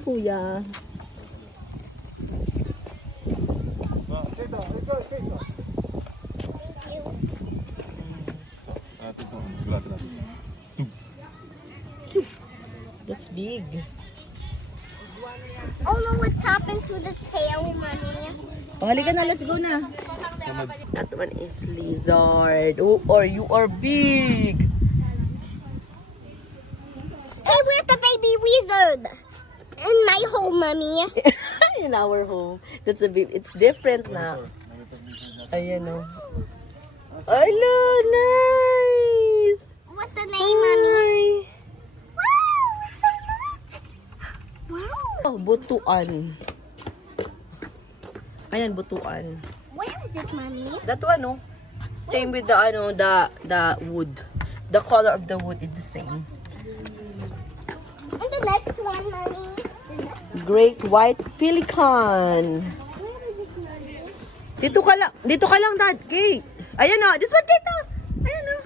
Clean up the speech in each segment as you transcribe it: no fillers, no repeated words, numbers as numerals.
ni Kuya. That's big. Oh no, what's happened to the tail, Mommy? Oh, halika na, let's go na. That one is lizard. Oh, or you are big. Hey, where's the baby wizard? In my home, Mommy. In our home. That's a big, it's different na. Ayan o. Hello, nice. What's the name, Mommy? Oh, butuan. Ayan, butuan. Where is it, Mommy? That one, no? Same with the, ano, the wood. The color of the wood is the same. And the next one, Mommy. Great white pelican. Where is it, Mommy? Dito ka lang, Dad. Kate. Ayan o, this one, Kate. Ayan o.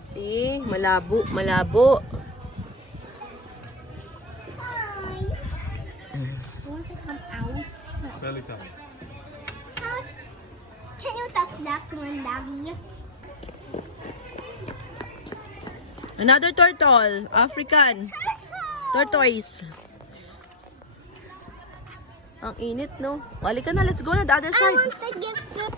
See, malabo, malabo. Hi. I want to come out. Pelican. Can you touch that one, Daddy? Another turtle, African. Tortoise. Ang init, no? Halika na, let's go na the other I side. want to give you.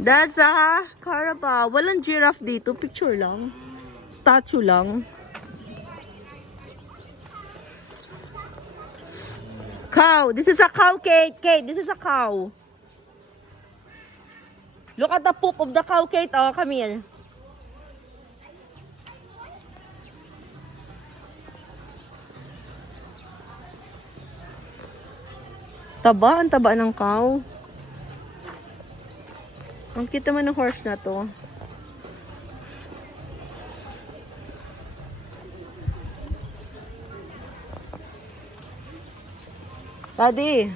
That's a Carabao. Walang giraffe dito. Picture lang. Statue lang. Cow. This is a cow, Kate. Kate, this is a cow. Look at the poop of the cow, Kate. Oh, come here. Taba. Ang taba ng cow. Ang cute naman ng horse na to. Daddy.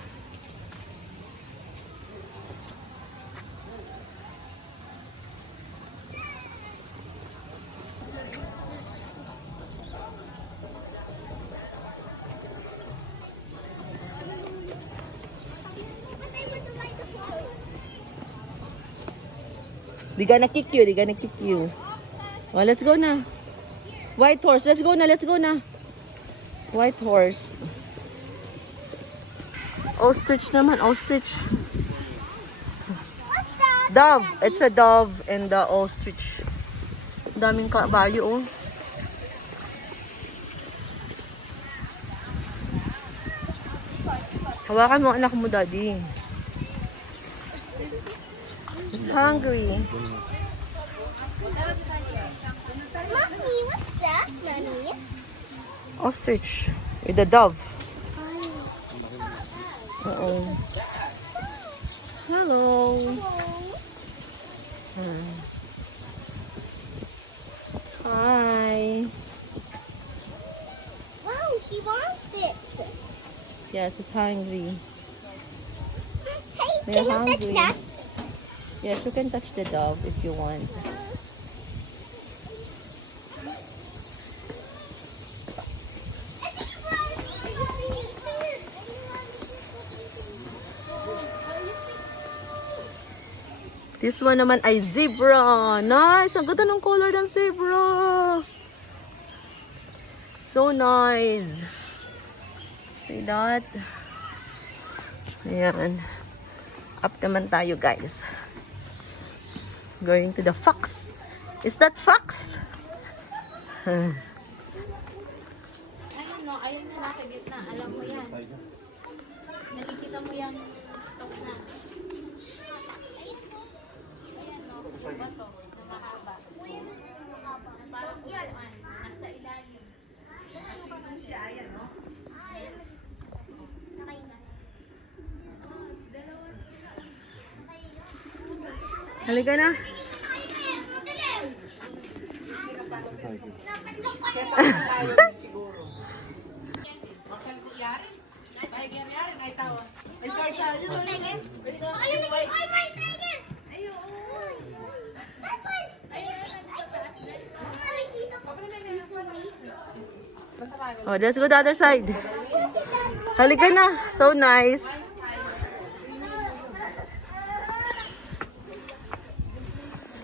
They gonna kick you. They gonna kick you. Oh, let's go na. White horse. Let's go na. Let's go na. White horse. Ostrich naman. Ostrich. Dove. It's a dove and the ostrich. Daming kabayo, oh. Hawakan mo anak mo, Daddy. He's hungry. Mommy, what's that, Mommy? Ostrich with a dove. Uh-oh. Hello. Hi. Wow, she wants it. Yes, it's hungry. Hey, They're can you touch hungry. that? Yes, you can touch the dove if you want. This one naman ay zebra. Nice! Ang ganda ng color ng zebra. So nice. See that? Ayan. Up naman tayo, guys. Going to the fox. Is that fox? Ayun no, ayun na nasa gitna. Alam mo yan. Nakikita mo yung tos na. Ayan no, ba to? Na mahaba. Na parang upuan. Nasa ilalim. Halika na. Oh, let's go the other side. Halika na. So nice.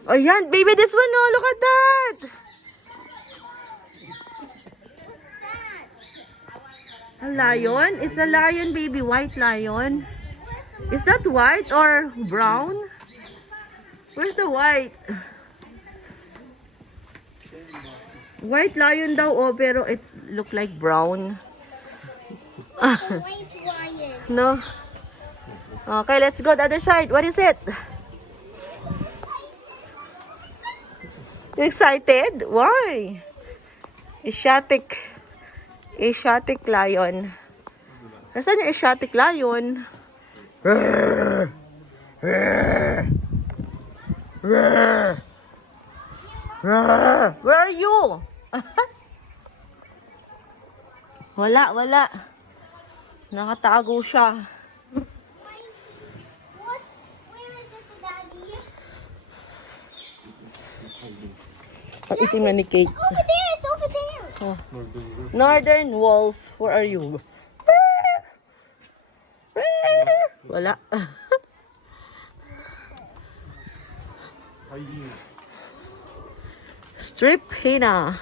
Oh, yan. Baby, this one, oh. Look at that. A lion? It's a lion, baby. White lion. Is that white or brown? Where's the white? White lion daw, oh, pero it's look like brown. White lion. No? Okay, let's go the other side. What is it? You excited? Why? Asiatic lion. Nasaan yung Asiatic lion? Where are you? Wala. Nakatago siya. What? Where is it, Daddy? Ang itim na ni Kate. Over there. It's over there. Oh. Northern wolf. Where are you? Wala. Strip hyena.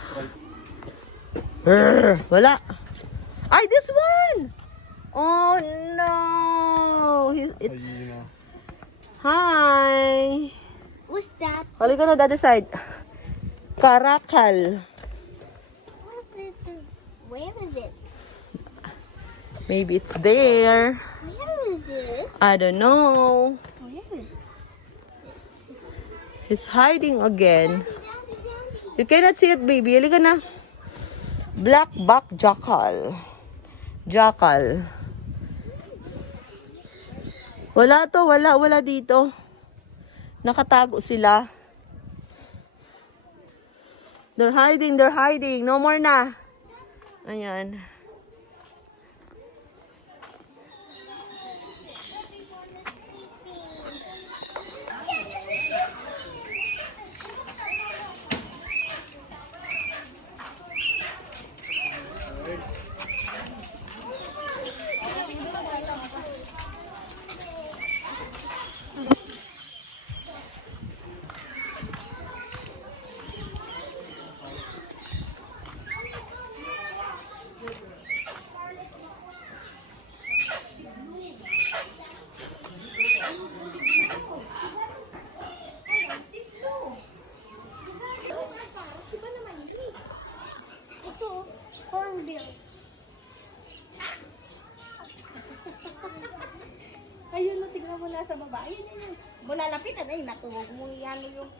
Wala. Ay, this one! Oh no! It's... Hi! What's that? Halika na the other side. Karakal. Where is it? Maybe it's there. Where is it? I don't know. Where? It's hiding again. Daddy. You cannot see it, baby. Halika na. Black back jackal. Jackal. Wala to. Wala dito. Nakatago sila. They're hiding. No more na. Ayan. Ito, hornbill. Ayun, no, tignan mo na sa baba. Ayun. Mula lapitan, ay, naku, huwag mong iyan yung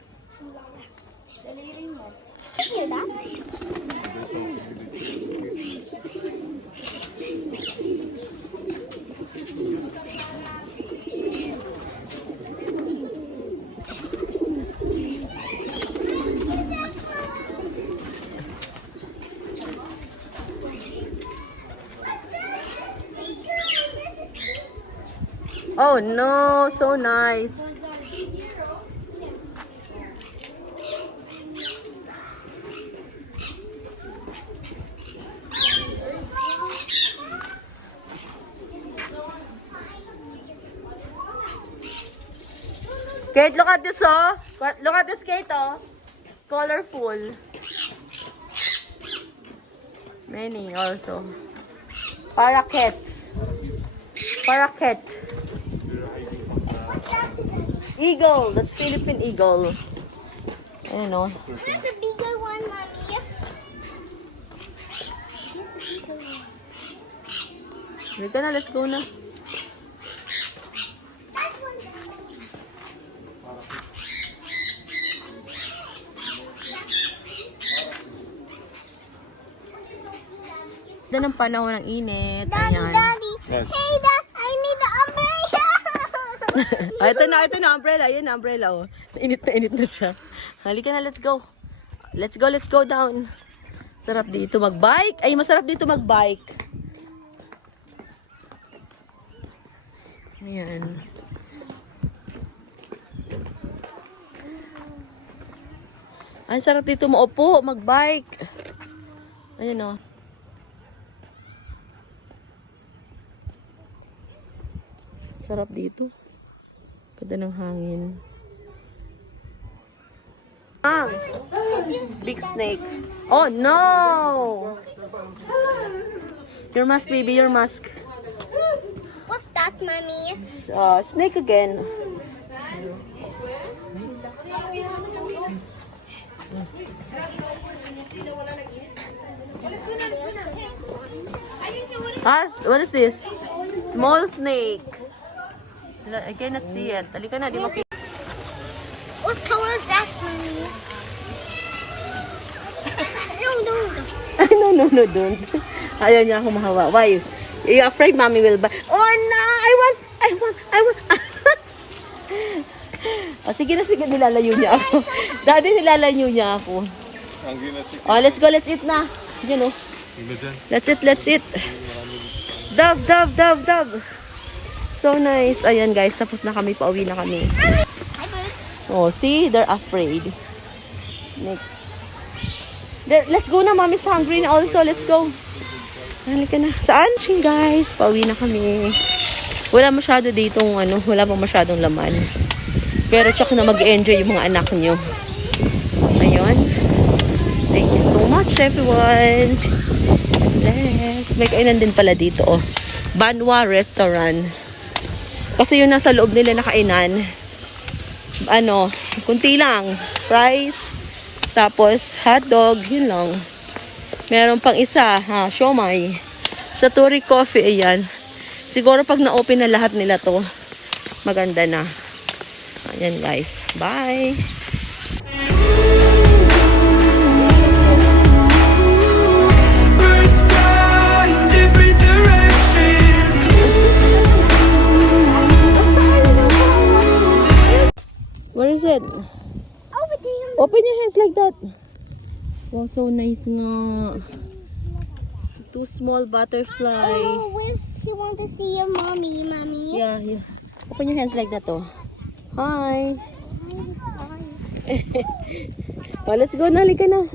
daliri mo. Hear that? Oh no, so nice. Kate, look at this, oh. Look at this, Kate, oh. It's colorful. Many also. Parakeet. Eagle. That's Philippine eagle. I don't know. Here's the bigger one, Mommy. Here's the bigger one. Halika na, let's go na. That one. Ganda ng panahon ng init. Daddy, Ayan. Daddy. Yes. Hey, Dad, I need the umbrella. Ah, ito na, umbrella. Ayan, umbrella, oh. Init na siya. Halika na, let's go. Let's go down. Sarap dito mag-bike. Ay, masarap dito mag-bike. Ayan. Ang sarap dito maupo, mag-bike. Ayan o. Sarap dito. Ganda ng hangin. Ah! Big snake. Oh no! Your mask, baby, your mask. What's that, mommy? Snake again. What is this? Small snake. I cannot see it. Halika na, di makita. What color is that, mommy? No. No, don't. Ayaw niya ako mahawa. Why? You're afraid mommy will buy. Oh no! I want! Oh, sige na, nilalayo niya ako. Daddy, nilalayo niya ako. Oh, let's go, let's eat na. Yan oh. Let's eat. Dove. So nice. Ayan guys, tapos na kami, pauwi na kami. Oh, see? They're afraid. Snakes. There, let's go na, mommy's hungry na also. Let's go. Halika na. Saan? Ching guys, pauwi na kami. Wala masyado ditong wala pang masyadong laman. Pero tsak na mag-enjoy yung mga anak nyo. Ayun. Thank you so much everyone. Bless. May kainan din pala dito oh. Banwa Restaurant. Kasi yung nasa loob nila na kainan. Kunti lang. Fries. Tapos hotdog. Yun lang. Meron pang isa. Siomai. Sa Tori Coffee. Ayan. Siguro pag na-open na lahat nila to, maganda na. Ayan guys. Bye! Where is it? Over there. Open your hands like that. Wow, so nice nga. Two small butterfly. Oh, you want to see your mommy? Yeah. Open your hands like that oh. Hi. Oh, let's go na. Halika na.